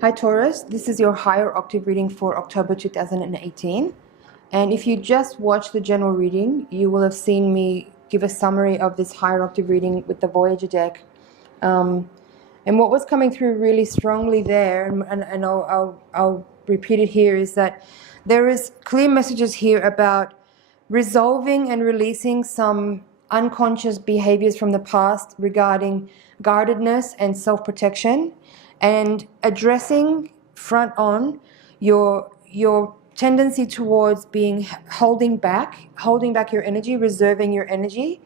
Hi Taurus, this is your Higher Octave reading for October 2018. And if you just watched the general reading, you will have seen me give a summary of this Higher Octave reading with the Voyager deck. And what was coming through really strongly there, and I'll repeat it here, is that there is clear messages here about resolving and releasing some unconscious behaviors from the past regarding guardedness and self-protection, and addressing front on your tendency towards being holding back your energy, reserving your energy,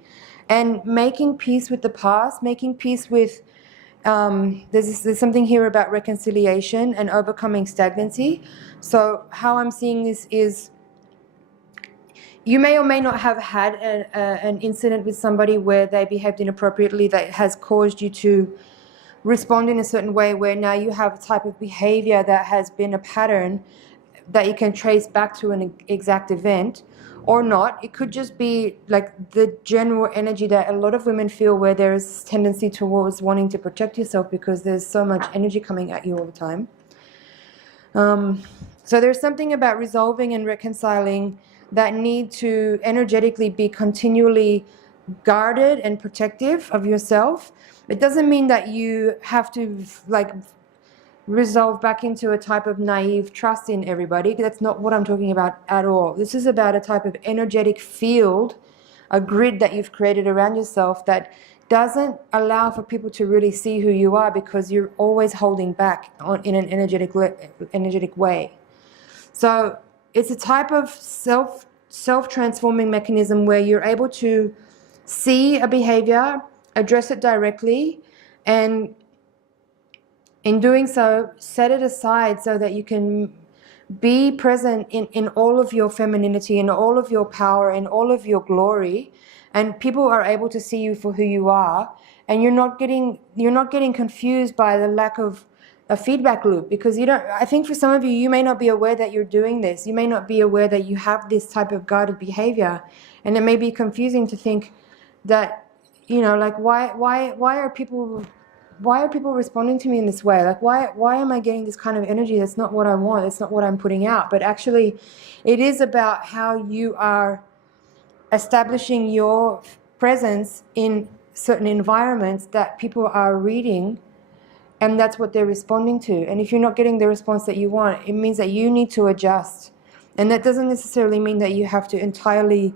and making peace with the past, making peace with there's something here about reconciliation and overcoming stagnancy. So how I'm seeing this is, you may or may not have had an incident with somebody where they behaved inappropriately that has caused you to respond in a certain way, where now you have a type of behavior that has been a pattern that you can trace back to an exact event, or not. It could just be like the general energy that a lot of women feel, where there is tendency towards wanting to protect yourself because there's so much energy coming at you all the time. So there's something about resolving and reconciling that need to energetically be continually guarded and protective of yourself. It doesn't mean that you have to like resolve back into a type of naive trust in everybody. That's not what I'm talking about at all. This is about a type of energetic field, a grid that you've created around yourself that doesn't allow for people to really see who you are, because you're always holding back in an energetic way. So it's a type of self-transforming mechanism where you're able to see a behavior, address it directly, and in doing so, set it aside so that you can be present in all of your femininity, in all of your power, in all of your glory, and people are able to see you for who you are, and you're not getting confused by the lack of a feedback loop, because you don't. I think for some of you, you may not be aware that you're doing this. You may not be aware that you have this type of guarded behavior, and it may be confusing to think that, you know, like why are people responding to me in this way? Like, why am I getting this kind of energy? That's not what I want. It's not what I'm putting out. But actually, it is about how you are establishing your presence in certain environments that people are reading, and that's what they're responding to. And if you're not getting the response that you want, it means that you need to adjust. And that doesn't necessarily mean that you have to entirely...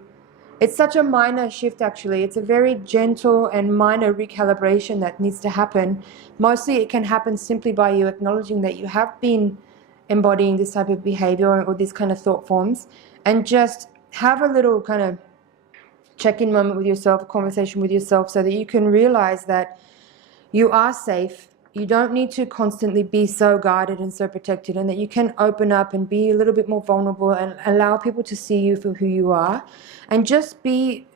It's such a minor shift, actually. It's a very gentle and minor recalibration that needs to happen. Mostly it can happen simply by you acknowledging that you have been embodying this type of behavior or these kind of thought forms, and just have a little kind of check-in moment with yourself, a conversation with yourself, so that you can realize that you are safe. You don't need to constantly be so guarded and so protected, and that you can open up and be a little bit more vulnerable and allow people to see you for who you are, and just be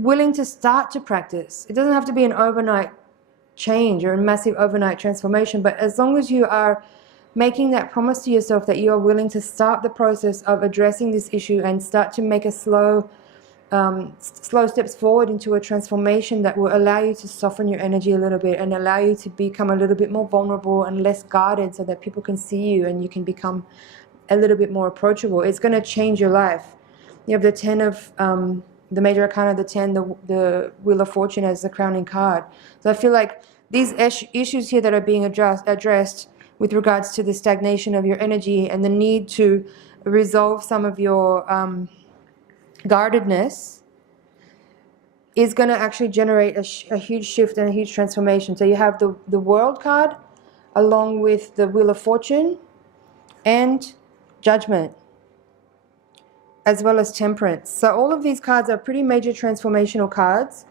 willing to start to practice. It doesn't have to be an overnight change or a massive overnight transformation, but as long as you are making that promise to yourself that you are willing to start the process of addressing this issue and start to make a slow steps forward into a transformation that will allow you to soften your energy a little bit and allow you to become a little bit more vulnerable and less guarded, so that people can see you and you can become a little bit more approachable. It's going to change your life. You have the 10 of the major arcana, the 10, the Wheel of Fortune as the crowning card. So I feel like these issues here that are being addressed with regards to the stagnation of your energy and the need to resolve some of your guardedness is going to actually generate a huge shift and a huge transformation. So you have the World card along with the Wheel of Fortune and Judgment, as well as Temperance. So all of these cards are pretty major transformational cards,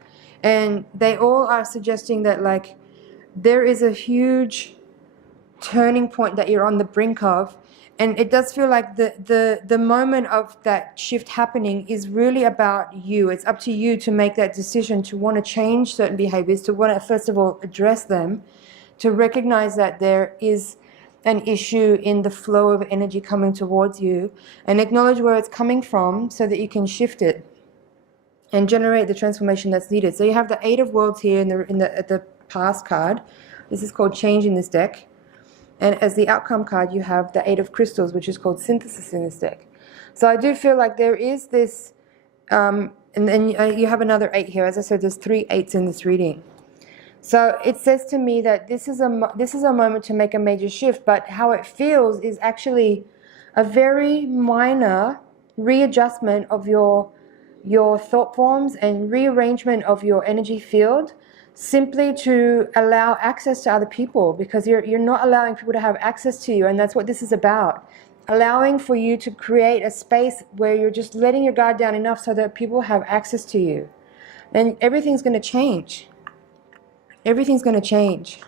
and they all are suggesting that, like, there is a huge turning point that you're on the brink of. And it does feel like the moment of that shift happening is really about you. It's up to you to make that decision, to want to change certain behaviors, to want to, first of all, address them, to recognize that there is an issue in the flow of energy coming towards you, and acknowledge where it's coming from so that you can shift it and generate the transformation that's needed. So you have the Eight of Worlds here at the past card. This is called Change in this deck. And as the outcome card, you have the Eight of Crystals, which is called Synthesis in this deck. So I do feel like there is this, and then you have another 8 here. As I said, there's 3 8s in this reading. So it says to me that this is a moment to make a major shift, but how it feels is actually a very minor readjustment of your thought forms and rearrangement of your energy field, simply to allow access to other people, because you're not allowing people to have access to you, and that's what this is about. Allowing for you to create a space where you're just letting your guard down enough so that people have access to you. And everything's going to change. Everything's going to change.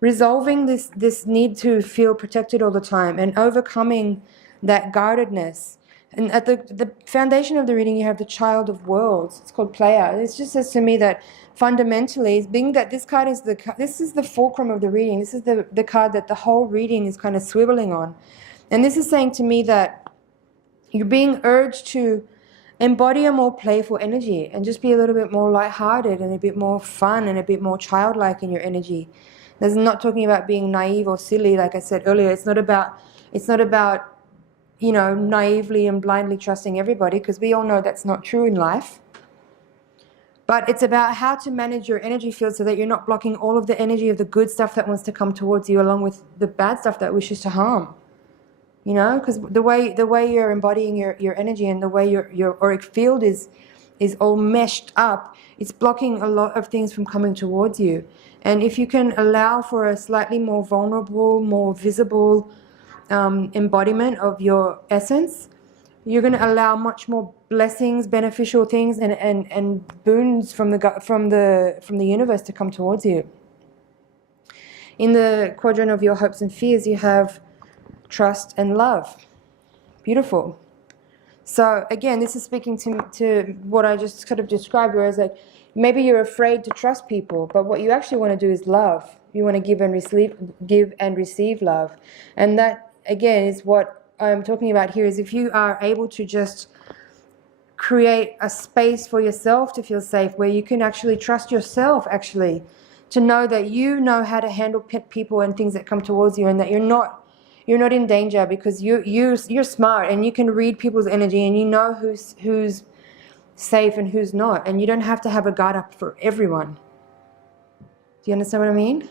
Resolving this need to feel protected all the time and overcoming that guardedness. And at the foundation of the reading, you have the Child of Worlds. It's called Player. It just says to me that fundamentally, being that this card is this is the fulcrum of the reading. This is the card that the whole reading is kind of swiveling on. And this is saying to me that you're being urged to embody a more playful energy and just be a little bit more lighthearted and a bit more fun and a bit more childlike in your energy. This is not talking about being naive or silly, like I said earlier. It's not about naively and blindly trusting everybody, because we all know that's not true in life. But it's about how to manage your energy field so that you're not blocking all of the energy of the good stuff that wants to come towards you, along with the bad stuff that wishes to harm. Because the way you're embodying your energy and the way your auric field is all meshed up, it's blocking a lot of things from coming towards you. And if you can allow for a slightly more vulnerable, more visible embodiment of your essence, you're going to allow much more blessings, beneficial things, and boons from the universe to come towards you. In the quadrant of your hopes and fears, you have trust and love. Beautiful. So again, this is speaking to what I just sort of described, whereas like maybe you're afraid to trust people, but what you actually want to do is love. You want to give and receive love. And that again is what I'm talking about here, is if you are able to just create a space for yourself to feel safe, where you can actually trust yourself, actually, to know that you know how to handle people and things that come towards you, and that you're not in danger, because you're smart and you can read people's energy and you know who's safe and who's not, and you don't have to have a guard up for everyone. Do you understand what I mean?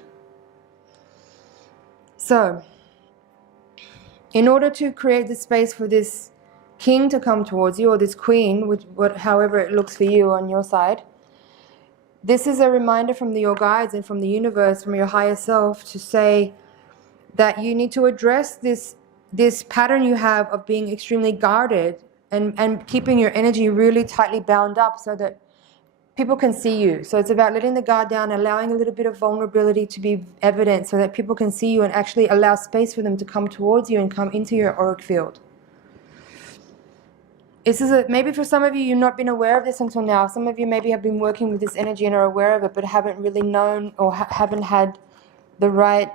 So, in order to create the space for this king to come towards you, or this queen, however it looks for you on your side, this is a reminder from your guides and from the universe, from your higher self, to say that you need to address this pattern you have of being extremely guarded and keeping your energy really tightly bound up so that people can see you. So it's about letting the guard down, allowing a little bit of vulnerability to be evident so that people can see you and actually allow space for them to come towards you and come into your auric field. Maybe for some of you, you've not been aware of this until now. Some of you maybe have been working with this energy and are aware of it, but haven't really known or haven't had the right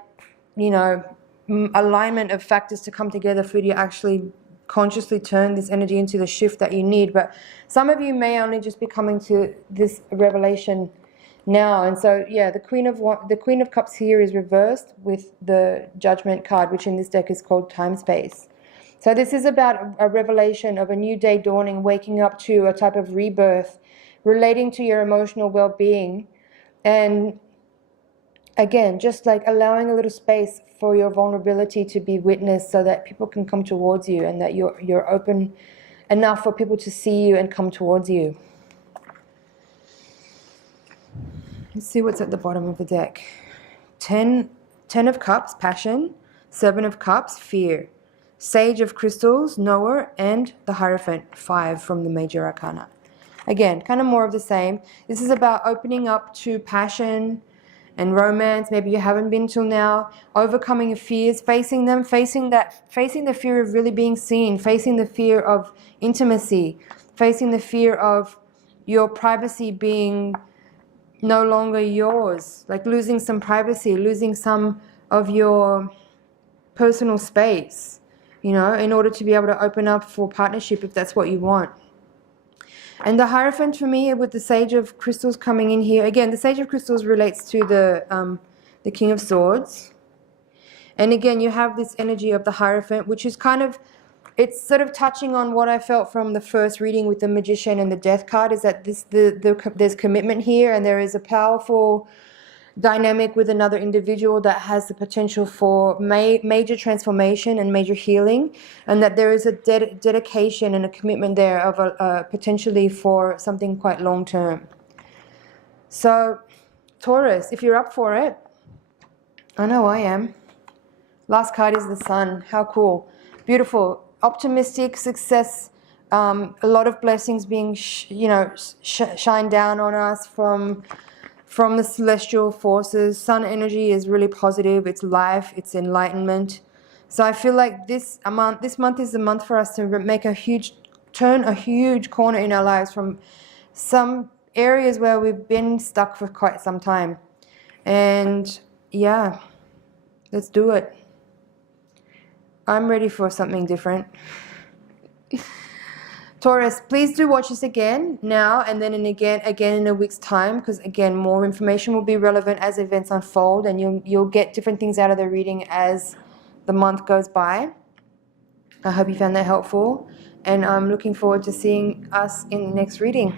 alignment of factors to come together for you to actually consciously turn this energy into the shift that you need. But some of you may only just be coming to this revelation now. And so, yeah, the Queen of Cups here is reversed with the Judgment card, which in this deck is called Time Space. So this is about a revelation of a new day dawning, waking up to a type of rebirth, relating to your emotional well-being, and again, just like allowing a little space for your vulnerability to be witnessed so that people can come towards you, and that you're open enough for people to see you and come towards you. Let's see what's at the bottom of the deck. 10 of Cups, passion. 7 of Cups, fear. Sage of Crystals, knower, and the Hierophant, 5 from the Major Arcana. Again, kind of more of the same. This is about opening up to passion and romance. Maybe you haven't been till now. Overcoming your fears, facing them, facing the fear of really being seen, facing the fear of intimacy, facing the fear of your privacy being no longer yours, like losing some privacy, losing some of your personal space, in order to be able to open up for partnership if that's what you want. And the Hierophant for me, with the Sage of Crystals coming in here, again, the Sage of Crystals relates to the King of Swords. And again, you have this energy of the Hierophant, which is kind of, it's sort of touching on what I felt from the first reading with the Magician and the Death card, is that there's commitment here, and there is a powerful dynamic with another individual that has the potential for major transformation and major healing, and that there is a dedication and a commitment there of potentially for something quite long term. So Taurus, if you're up for it, I know I am. Last card is the Sun. How cool. Beautiful. Optimistic, success, a lot of blessings being shined down on us from the celestial forces. Sun energy is really positive. It's life, it's enlightenment. So I feel like this month is the month for us to make turn a huge corner in our lives from some areas where we've been stuck for quite some time. And yeah, let's do it. I'm ready for something different. Taurus, please do watch this again now and then again in a week's time, because again, more information will be relevant as events unfold, and you'll get different things out of the reading as the month goes by. I hope you found that helpful, and I'm looking forward to seeing us in the next reading.